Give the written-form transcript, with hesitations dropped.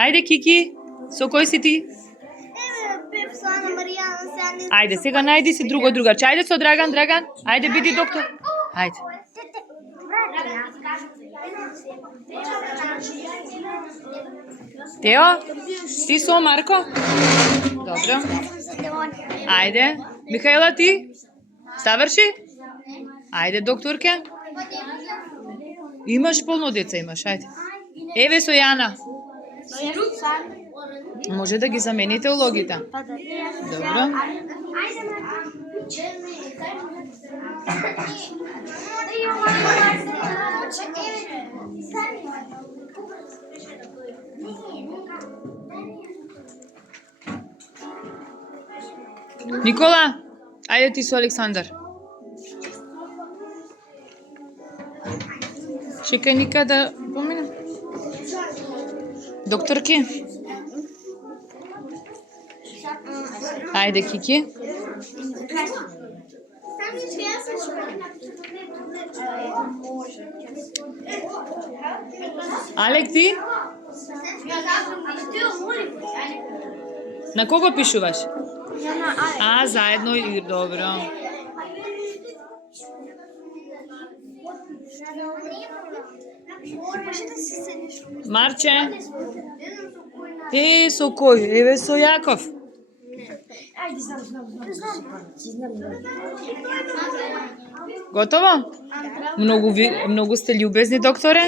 Ајде, Кики, со кој си ти? Пеп со Ана Маријана, сега не... Ајде, сега најди си друго другарче. Ајде со Драган, ајде биди доктор. Ајде. Тео, ти со Марко? Добро. Ајде. Михаела, ти? Заврши? Ајде, докторке. Имаш полно деца, имаш, ајде. Еве со Јана. Може да ги замените улогите. Добро. Никола, ајде ти со Александар. Чекај Ника да помине. Докторки. Ајде, Кики. Алек, ти? На кого пишуваш? А, заедно и добро. Марче? Со кој? Еве со Јаков. Готово? Многу сте љубезни, докторе.